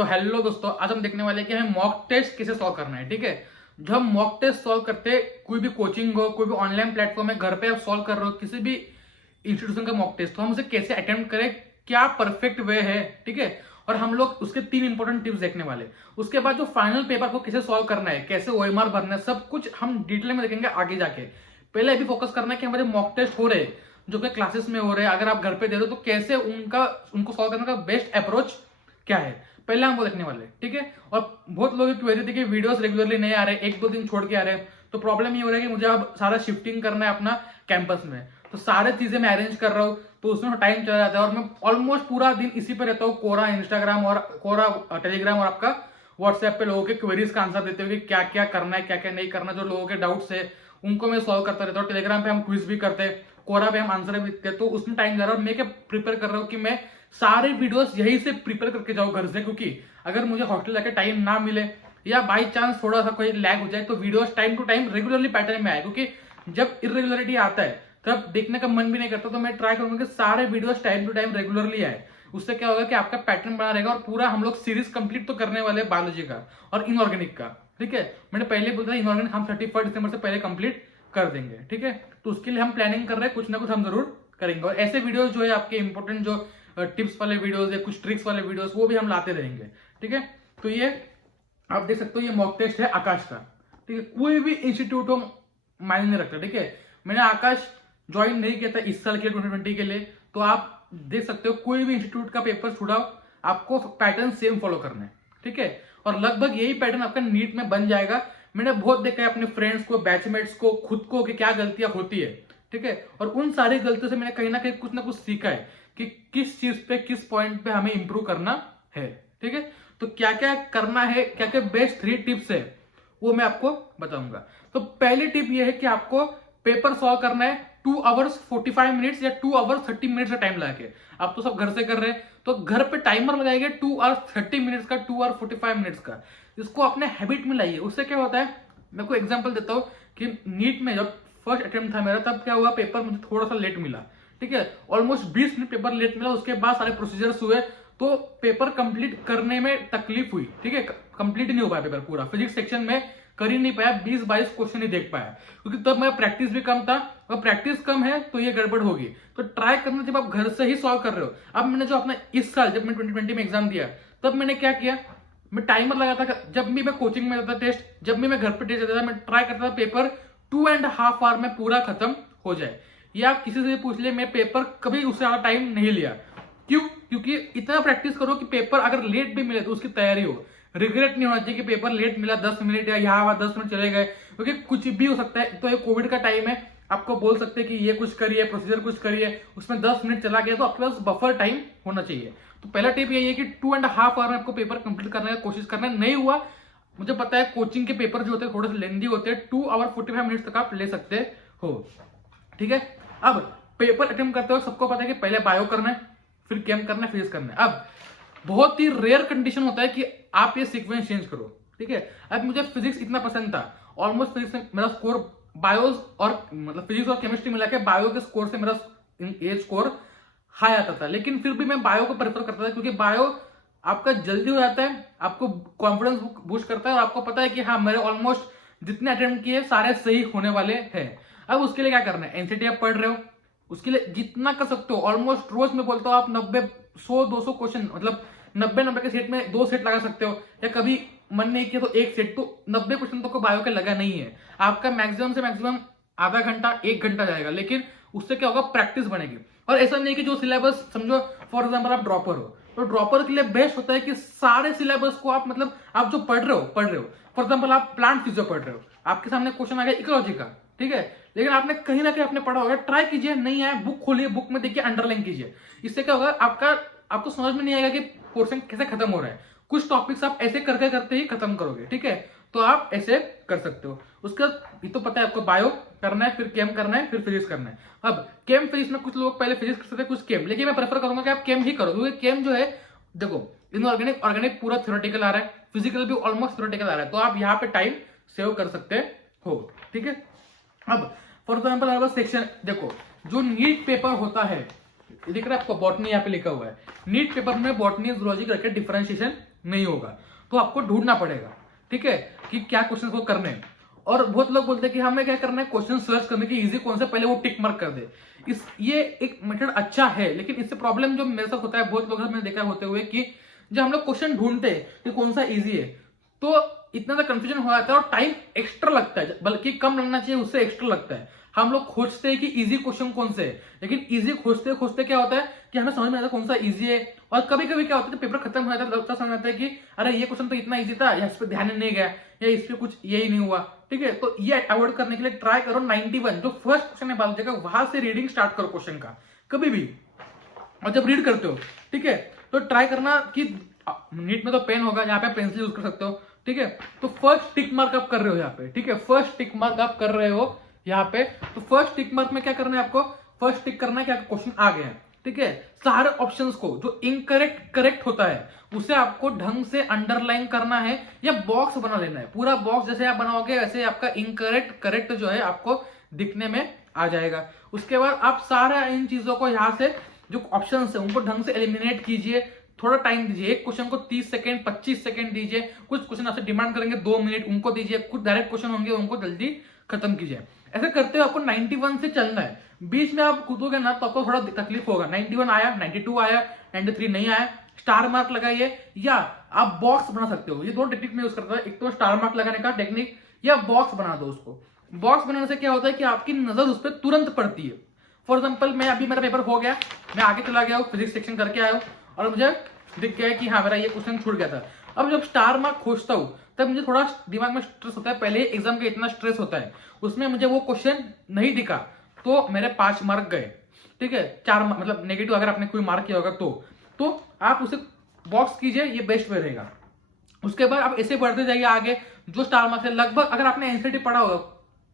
तो हेलो दोस्तों, आज हम देखने वाले हैं कि हमें मॉक टेस्ट कैसे सॉल्व करना है। ठीक है, जब हम मॉक टेस्ट सॉल्व करते हैं, कोई भी कोचिंग हो, कोई भी ऑनलाइन प्लेटफॉर्म है, घर पे आप सॉल्व कर रहे हो किसी भी इंस्टीट्यूशन का मॉक टेस्ट, तो हम उसे कैसे अटेम्प्ट करें, क्या परफेक्ट वे है। ठीक है, और हम लोग उसके 3 इंपॉर्टेंट टिप्स देखने वाले। उसके बाद जो फाइनल पेपर को कैसे सॉल्व करना है, कैसे ओएमआर भरना है, सब कुछ हम डिटेल में देखेंगे आगे जाके। पहले अभी फोकस करना है कि हमारे मॉक टेस्ट हो रहे हैं, जो कि क्लासेस में हो रहे हैं, अगर आप घर पे दे रहे हो तो कैसे उनको सॉल्व करने का बेस्ट अप्रोच क्या है, पहले हम वो देखने वाले। ठीक है, और बहुत लोग क्वेरी थी कि वीडियोस रेगुलरली नहीं आ रहे, 1-2 दिन छोड़ के आ रहे हैं, तो प्रॉब्लम ये हो रहा है कि मुझे अब सारा शिफ्टिंग करना है अपना कैंपस में, तो सारे चीजें मैं अरेंज कर रहा हूँ, तो उसमें टाइम चला जाता है और मैं ऑलमोस्ट पूरा दिन इसी पे रहता हूँ, कोरा इंस्टाग्राम और कोरा टेलीग्राम और आपका व्हाट्सएप पे लोगों के क्वेरीज का आंसर देते हुए कि क्या क्या करना है, क्या क्या नहीं करना, जो लोगों के डाउट्स है उनको मैं सॉल्व करता रहता हूँ। टेलीग्राम पे हम क्विज भी करते हैं, कोरा पे हम आंसर भी देते हैं, तो उसमें टाइम जा रहा है। मैं क्या प्रिपेयर कर रहा हूँ कि मैं सारे वीडियोस यही से प्रिपेयर करके जाऊँ घर से, क्योंकि अगर मुझे हॉस्टल जाके टाइम ना मिले या बाई चांस थोड़ा सा कोई लैग हो जाए, तो videos time to time regularly pattern में आए, क्योंकि जब इरेगुलरिटी आता है तब देखने का मन भी नहीं करता। तो मैं ट्राई करूंगा कि सारे videos time to time regularly आए। उससे क्या होगा कि आपका पैटर्न बना रहेगा, और पूरा हम लोग सीरीज कंप्लीट तो करने वाले हैं बायोलॉजी का और इनऑर्गेनिक का। ठीक है, मैंने पहले बोला था इनऑर्गेनिक हम 31 दिसंबर से पहले कंप्लीट कर देंगे। ठीक है, तो उसके लिए हम प्लानिंग कर रहे हैं, कुछ ना कुछ हम जरूर करेंगे, और ऐसे वीडियोस जो है आपके इंपॉर्टेंट जो टिप्स वाले वीडियोस या कुछ ट्रिक्स वाले वीडियोस वो भी हम लाते रहेंगे। ठीक है, तो ये आप देख सकते हो, ये मॉक टेस्ट है आकाश का। ठीक है, कोई भी इंस्टीट्यूट हो मायने नहीं रखता। ठीक है, मैंने आकाश ज्वाइन नहीं किया था इस साल के 2020 के लिए, तो आप देख सकते हो कोई भी इंस्टीट्यूट का पेपर छुड़ाओ, आपको पैटर्न सेम फॉलो करना है। ठीक है, और लगभग यही पैटर्न आपका नीट में बन जाएगा। मैंने बहुत देखा है अपने फ्रेंड्स को, बैचमेट्स को, खुद को, कि क्या गलतियां होती है। ठीक है, और उन सारी गलतियों से मैंने कहीं ना कुछ सीखा है कि किस चीज पे, किस पॉइंट पे हमें इंप्रूव करना है। ठीक है, तो क्या क्या करना है, क्या क्या बेस्ट 3 टिप्स है वो मैं आपको बताऊंगा। तो पहली टिप ये है कि आपको पेपर सॉल्व करना है 2 आवर्स 45 मिनट्स या 2 आवर्स 30 मिनट्स का टाइम लगा के। आप तो सब घर से कर रहे हैं, तो घर पे टाइमर लगाएंगे 2 आवर्स 30 मिनट्स का, 2 आवर्स 45 मिनट्स का। इसको अपने हैबिट में लाइए। उससे क्या होता है, मैं को एग्जांपल देता हूँ कि नीट में जब फर्स्ट अटेम्प्ट था मेरा, तब क्या हुआ, पेपर मुझे थोड़ा सा लेट मिला। ठीक है, ऑलमोस्ट 20 मिनट पेपर लेट मिला। उसके बाद सारे प्रोसीजर्स हुए, तो पेपर कंप्लीट करने में तकलीफ हुई। ठीक है, कंप्लीट नहीं हो पाया पेपर पूरा, फिजिक्स सेक्शन में कर ही नहीं पाया, 20-22 क्वेश्चन ही देख पाया, क्योंकि तब मेरा प्रैक्टिस भी कम था, और प्रैक्टिस कम है तो ये गड़बड़ होगी। तो ट्राई करना जब आप घर से ही सॉल्व कर रहे हो। अब मैंने जो अपना इस साल जब मैं 2020 में एग्जाम दिया, तब मैंने क्या किया, मैं टाइमर लगाता था। जब भी मैं कोचिंग में जाता टेस्ट, जब भी मैं घर पे टेस्ट देता था, मैं ट्राई करता था पेपर 2.5 आवर में पूरा खत्म हो जाए। या आप किसी से पूछ ले, मैं पेपर कभी उससे ज्यादा टाइम नहीं लिया। क्यों? क्योंकि इतना प्रैक्टिस करो कि पेपर अगर लेट भी मिले तो उसकी तैयारी हो। रिग्रेट नहीं होना चाहिए कि पेपर लेट मिला 10 मिनट या यहाँ वहां 10 मिनट चले गए, क्योंकि कुछ भी हो सकता है। तो ये कोविड का टाइम है, आपको बोल सकते हैं कि ये कुछ करिए, प्रोसीजर कुछ करिए, उसमें 10 मिनट चला गया, तो आपके पास बफर टाइम होना चाहिए। तो पहला टिप यही है कि 2.5 आवर में आपको पेपर कंप्लीट करने का कोशिश करना है। नहीं हुआ, मुझे पता है कोचिंग के पेपर जो होते हैं थोड़े से लेंदी होते हैं, 2 आवर 45 मिनट तक आप ले सकते हो। ठीक है, अब पेपर अटेम्प्ट करते हो सबको पता है कि पहले बायो करना है, फिर केम करना है, फिजिक्स करना है। अब बहुत ही रेयर कंडीशन होता है कि आप ये सीक्वेंस चेंज करो। ठीक है, अब मुझे फिजिक्स इतना पसंद था, ऑलमोस्ट फिजिक्स में मेरा स्कोर बायोस और मतलब फिजिक्स और केमिस्ट्री मिला के बायो के स्कोर से मेरा ये स्कोर हाई आता था, लेकिन फिर भी मैं बायो को प्रेफर करता था, क्योंकि बायो आपका जल्दी हो जाता है, आपको कॉन्फिडेंस बूस्ट करता है, और आपको पता है कि हाँ मेरे ऑलमोस्ट जितने अटेम्प्ट किए सारे सही होने वाले हैं। अब उसके लिए क्या करना है, एनसीटी आप पढ़ रहे हो, उसके लिए जितना कर सकते हो, ऑलमोस्ट रोज मैं बोलता हूँ आप 90 100-200 क्वेश्चन, मतलब 90 के सेट में 2 सेट लगा सकते हो, या कभी मन नहीं किया तो 1 सेट, तो 90 क्वेश्चन तो बायो का लगा नहीं है। आपका मैक्सिमम से मैक्सिमम आधा घंटा 1 घंटा जाएगा, लेकिन उससे क्या होगा, प्रैक्टिस बनेगी। और ऐसा नहीं कि जो सिलेबस समझो, फॉर एग्जाम्पल आप ड्रॉपर हो, तो ड्रॉपर के लिए बेस्ट होता है कि सारे सिलेबस को आप मतलब आप जो पढ़ रहे हो, फॉर एग्जाम्पल आप प्लांट फिजियो पढ़ रहे हो, आपके सामने क्वेश्चन आ गया इकोलॉजी का। ठीक है, लेकिन आपने कहीं ना कहीं आपने पढ़ा होगा, ट्राई कीजिए, नहीं आया बुक खोलिए, बुक में देखिए, अंडरलाइन कीजिए। इससे क्या होगा, आपको समझ में नहीं आएगा कि पोर्शन कैसे खत्म हो रहा है। कुछ टॉपिक्स आप ऐसे करते ही खत्म करोगे। ठीक है, तो आप ऐसे कर सकते हो। उसका ये तो पता है आपको, बायो करना है, फिर केम करना है, फिर फिजिक्स करना है। अब केम फिजिक्स में कुछ लोग पहले फिजिक्स करते थे, कुछ केम, लेकिन मैं प्रेफर करूंगा कि आप केम ही करो, क्योंकि केम जो है, देखो इनऑर्गेनिक ऑर्गेनिक पूरा थ्योरेटिकल आ रहा है, फिजिकल भी ऑलमोस्ट थ्योरेटिकल आ रहा है, तो आप यहाँ पे टाइम सेव कर सकते हो। ठीक है, अब फॉर एग्जाम्पल हमारे पास सेक्शन, देखो जो नीट पेपर होता है, दिख रहा है आपको, बॉटनी यहाँ पे लिखा हुआ है, नीट पेपर में बॉटनी जूलॉजी करके डिफरेंशिएशन नहीं होगा, तो आपको ढूंढना पड़ेगा, ठीक है, कि क्या क्वेश्चन को करने हैं। और बहुत लोग बोलते हैं कि हमें क्या करना है, क्वेश्चन सर्च करने की इजी कौन से पहले वो टिक मार्क कर दे। ये एक मेथड अच्छा है, लेकिन इससे प्रॉब्लम जो मेरे साथ होता है, बहुत लोगों मैंने देखा होते हुए, कि जब हम लोग क्वेश्चन ढूंढते हैं कि कौन सा इजी है, तो इतना सा कंफ्यूजन हो जाता है और टाइम एक्स्ट्रा लगता है, बल्कि कम लगना चाहिए, उससे एक्स्ट्रा लगता है। हम लोग खोजते हैं कि इजी क्वेश्चन कौन से है, लेकिन इजी खोजते खोजते क्या होता है कि हमें समझ में आता है कौन सा इजी है। और कभी कभी क्या होता है, जब पेपर खत्म हो जाता है तब समझ आता है कि अरे ये क्वेश्चन तो इतना इजी था, या इस पर ध्यान नहीं गया, या इस पे कुछ यही नहीं हुआ, ठीक है। तो ये अवॉइड करने के लिए ट्राई करो 91 जो फर्स्ट क्वेश्चन है बायोलॉजी का, वहां से रीडिंग स्टार्ट करो क्वेश्चन का कभी भी। और जब रीड करते हो, ठीक है, तो ट्राई करना कि नीट में तो पेन होगा, यहाँ पे पेंसिल यूज कर सकते हो, ठीक है। तो फर्स्ट टिक मार्क आप कर रहे हो यहाँ पे, ठीक है, फर्स्ट टिक मार्क आप कर रहे हो यहाँ पे। तो फर्स्ट टिक मार्क में क्या करना है आपको, फर्स्ट टिक करना है कि आपका क्वेश्चन आ गया है, ठीक है। सारे ऑप्शंस को जो इनकरेक्ट करेक्ट होता है उसे आपको ढंग से अंडरलाइन करना है, या बॉक्स बना लेना है। पूरा बॉक्स जैसे आप बनाओगे वैसे आपका इनकरेक्ट करेक्ट जो है आपको दिखने में आ जाएगा। उसके बाद आप सारा इन चीजों को यहाँ से जो ऑप्शन है उनको ढंग से एलिमिनेट कीजिए। थोड़ा टाइम दीजिए, एक क्वेश्चन को 30 सेकंड 25 सेकंड दीजिए। कुछ क्वेश्चन आपसे डिमांड करेंगे 2 मिनट, उनको दीजिए। कुछ डायरेक्ट क्वेश्चन होंगे उनको जल्दी खत्म कीजिए। ऐसे करते हुए आपको 91 से चलना है। बीच में आप कूदोगे ना तो आपको थोड़ा तकलीफ होगा। 91 आया, 92 आया, 93 नहीं आया, स्टार मार्क लगाइए, या आप बॉक्स बना सकते हो। ये दो टेक्निक में यूज करता है, एक तो स्टार मार्क लगाने का टेक्निक, या बॉक्स बना दो उसको। बॉक्स बनाने से क्या होता है कि आपकी नजर उस पर तुरंत पड़ती है। फॉर एग्जाम्पल मैं अभी मेरा पेपर हो गया, मैं आगे चला गया हूँ, फिजिक्स सेक्शन करके आया हूँ और मुझे दिख गया कि हाँ मेरा ये क्वेश्चन छूट गया था। अब जब स्टार मार्क खोजता हूँ तब मुझे थोड़ा दिमाग में स्ट्रेस होता है। पहले एग्जाम का इतना स्ट्रेस होता है, उसमें मुझे वो क्वेश्चन नहीं दिखा तो मेरे 5 मार्क गए, ठीक है। 4 मतलब नेगेटिव अगर आपने कोई मार्क किया होगा तो आप उसे बॉक्स कीजिए, ये बेस्ट वे रहेगा। उसके बाद आप ऐसे बढ़ते जाइए आगे। जो स्टार मार्क्स है लगभग, अगर आपने एनसीईआरटी पढ़ा होगा,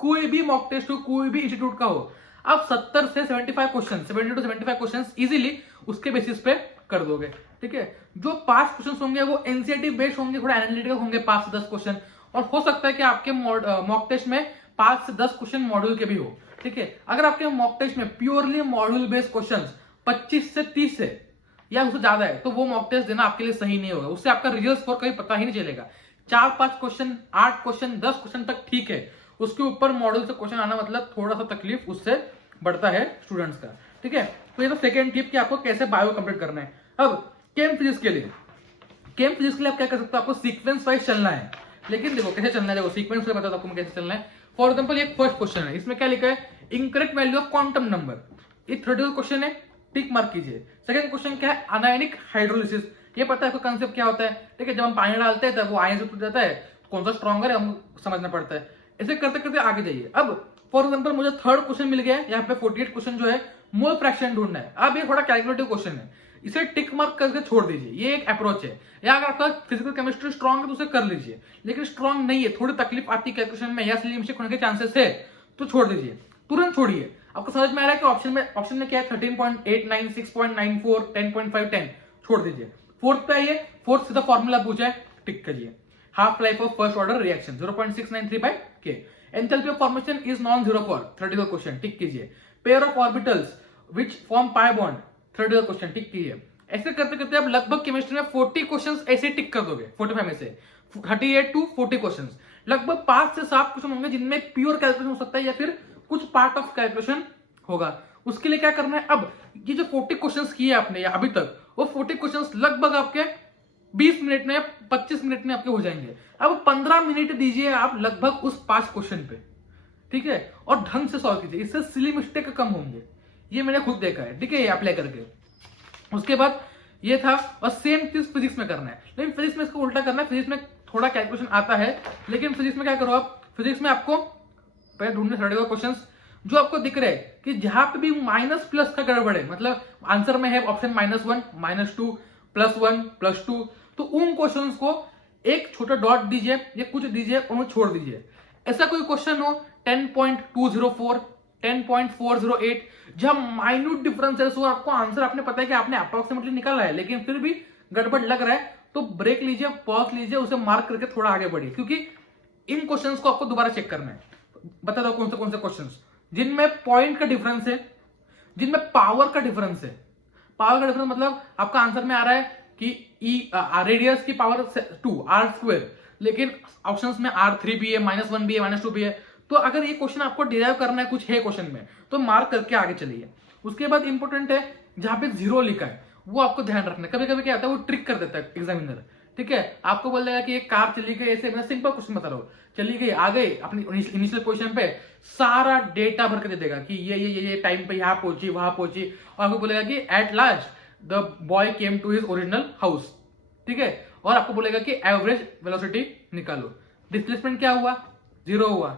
कोई भी मॉक टेस्ट हो, कोई भी इंस्टीट्यूट का हो, आप 70 से 75 क्वेश्चन, 70 to 75 क्वेश्चन इजीली उसके बेसिस पे कर दोगे, ठीक है। जो 5 क्वेश्चन होंगे वो एनसीईआरटी बेस्ड होंगे, थोड़ा एनालिटिकल होंगे, 5 से 10 क्वेश्चन। और हो सकता है कि आपके मॉक टेस्ट में 5 से 10 क्वेश्चन मॉड्यूल के भी हो, ठीक है। अगर आपके मॉक टेस्ट में प्योरली मॉड्यूल बेस्ड क्वेश्चन 25 से 30 से या उससे ज्यादा है तो वो मॉक टेस्ट देना आपके लिए सही नहीं होगा। उससे आपका रियल स्कोर कभी पता ही नहीं चलेगा। 4-5 क्वेश्चन, 8 क्वेश्चन, 10 क्वेश्चन तक ठीक है, उसके ऊपर मॉड्यूल से क्वेश्चन आना मतलब थोड़ा सा तकलीफ उससे बढ़ता है स्टूडेंट्स का, ठीक है। तो ये तो सेकेंड टिप कि आपको कैसे बायो कंप्लीट करना है। अब केम फिजिक्स के लिए आप क्या कर सकते हो, आपको सीक्वेंस वाइज चलना है। लेकिन देखो कैसे चलना है, देखो सीक्वेंस में बताओ आपको कैसे चलना है। फॉर एग्जाम्पल एक फर्स्ट क्वेश्चन है, इसमें क्या लिखा है, incorrect value of quantum number. ये थर्ड क्वेश्चन है, टिक मार्क कीजिए। सेकंड क्वेश्चन क्या है, अनायनिक हाइड्रोलिसिस। ये पता है आपको कंसेप्ट क्या होता है, ठीक है। जब हम पानी डालते हैं तब वो आयन से टूट जाता है, कौन सा स्ट्रॉन्गर है हमको समझना पड़ता है। ऐसे करते करते आगे जाइए। अब फॉर एग्जाम्पल मुझे थर्ड क्वेश्चन मिल गया है, यहाँ पे 48 क्वेश्चन जो है मोल फ्रैक्शन ढूंढना है। अब ये थोड़ा कैलकुलेटिव क्वेश्चन है, इसे टिक मार्क करके छोड़ दीजिए, ये एक अप्रोच है। या अगर आपका फिजिकल केमिस्ट्री स्ट्रॉन्ग है तो उसे कर लीजिए, लेकिन स्ट्रॉन्ग नहीं है, थोड़ी तकलीफ आती है कैलकुलेशन में या स्लिप मिस्टेक होने के चांसेस है, तो छोड़ दीजिए, तुरंत छोड़िए। आपको समझ में आ रहा है कि ऑप्शन में क्या है, 13.89, 6.94, 10.5, 10 छोड़ दीजिए। फोर्थ पे आइए, फोर्थ सीधा फॉर्मूला पूछा है, टिक करिए। Half life of first order reaction 0.693 by K। Enthalpy of formation is non zero for theoretical question, tick कीजिए। Pair of orbitals which form pi bond, theoretical question, tick कीजिए। ऐसे करते करते आप लगभग केमिस्ट्री में 40 क्वेश्चंस ऐसे टिक कर दोगे। 45 में से 38 to 40 क्वेश्चंस, लगभग 5 से 7 क्वेश्चन होंगे जिनमें प्योर कैलकुलेशन हो सकता है या फिर कुछ पार्ट ऑफ कैलकुलेशन होगा। उसके लिए क्या करना है, अब ये जो 40 क्वेश्चंस किए आपने या अभी तक, वो 40 क्वेश्चंस लगभग आपके 20 मिनट में 25 मिनट में आपके हो जाएंगे। अब 15 मिनट दीजिए आप लगभग उस 5 क्वेश्चन पे, ठीक है, और ढंग से सॉल्व कीजिए। इससे सिली मिस्टेक कम होंगे, ये मैंने खुद देखा है, ठीक है, ये अप्लाई करके। उसके बाद ये था, और सेम चीज फिजिक्स में करना है, लेकिन फिजिक्स में इसको उल्टा करना है। फिजिक्स में थोड़ा कैलकुलेशन आता है, लेकिन फिजिक्स में क्या करो आप, फिजिक्स में आपको पहले ढूंढने थोड़े क्वेश्चंस जो आपको दिख रहे हैं कि जहां पे भी माइनस प्लस का गड़बड़ है, मतलब आंसर में है ऑप्शन -1, -2, +1, +2, तो उन क्वेश्चंस को एक छोटा डॉट दीजिए या कुछ दीजिए और छोड़ दीजिए। ऐसा कोई क्वेश्चन हो 10.204, 10.408, जहां माइन्यूट डिफरेंसेस हो, आपको आंसर आपने पता है कि आपने अप्रोक्सीमेटली निकाला है, लेकिन फिर भी गड़बड़ लग रहा है, तो ब्रेक लीजिए, पॉज लीजिए, उसे मार्क करके थोड़ा आगे बढ़िए, क्योंकि इन क्वेश्चंस को आपको दोबारा चेक करना है। बता दो कौन से क्वेश्चंस जिनमें पॉइंट का डिफरेंस है, जिनमें पावर का डिफरेंस है। पावर का डिफरेंस मतलब आपका आंसर में आ रहा है कि रेडियस की पावर 2 आर स्क्वायर, लेकिन ऑप्शंस में R3 भी है, -1 भी है, -2 भी है। तो अगर ये क्वेश्चन आपको डिराइव करना है, कुछ है क्वेश्चन में, तो मार्क करके आगे चलिए। उसके बाद इंपॉर्टेंट है जहां पे 0 लिखा है वो आपको ध्यान रखना है। कभी कभी क्या होता है वो ट्रिक कर देता है एग्जामिनर, ठीक है। आपको बोल देगा कि एक कार चली गई, ऐसे मैं सिंपल क्वेश्चन बता रहा हूँ, चली गई आ गई अपनी इनिशियल पोजीशन पे, सारा डेटा भर के दे देगा कि ये टाइम पे यहाँ पहुंची वहां पहुंची, और आपको बोलेगा कि at last the boy came to his original house, ठीक है। और आपको बोलेगा कि एवरेज वेलोसिटी निकालो। डिस्प्लेसमेंट क्या हुआ, 0 हुआ।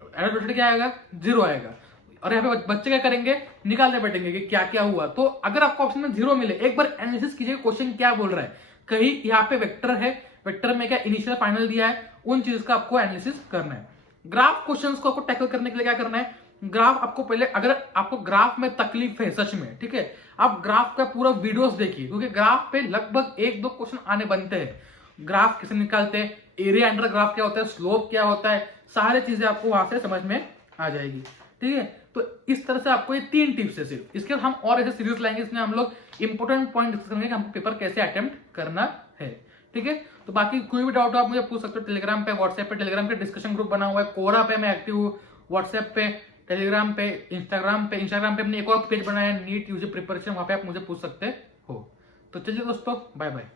एवरेज वेलोसिटी क्या आएगा, 0 आएगा। और यहाँ पे बच्चे क्या करेंगे, निकालने बैठेंगे कि क्या क्या हुआ। तो अगर आपको ऑप्शन में 0 मिले, एक बार एनालिसिस कीजिए क्वेश्चन क्या बोल रहा है। कहीं यहाँ पे वेक्टर है, वेक्टर में क्या इनिशियल फाइनल दिया है, उन चीज का आपको एनालिसिस करना है। ग्राफ क्वेश्चंस को आपको टैकल करने के लिए क्या करना है, ग्राफ आपको पहले, अगर आपको ग्राफ में तकलीफ है सच में, ठीक है, आप ग्राफ का पूरा वीडियोस देखिए, क्योंकि ग्राफ पे लगभग 1-2 क्वेश्चन आने बनते हैं। ग्राफ कैसे निकालते हैं, एरिया अंडर ग्राफ क्या होता है, स्लोप क्या होता है, सारी चीजें आपको वहां से समझ में आ जाएगी, ठीक है। तो इस तरह से आपको ये 3 टिप्स है सिर्फ। इसके बाद हम और ऐसे सीरीज लाएंगे, इसमें हम लोग इंपोर्टेंट पॉइंट डिस्कस करेंगे कि हमको पेपर कैसे अटेम्प्ट करना है, ठीक है। तो बाकी कोई भी डाउट हो आप मुझे पूछ सकते हो टेलीग्राम पे, व्हाट्सएप पे। टेलीग्राम पे डिस्कशन ग्रुप बना हुआ है, कोरा पे मैं एक्टिव हूँ, व्हाट्सएप पे, टेलीग्राम पे, इंस्टाग्राम पे हमने एक और पेज बनाया है, नीट यूजी प्रिपरेशन, वहां पे आप मुझे पूछ सकते हो। तो चलिए दोस्तों, बाय बाय।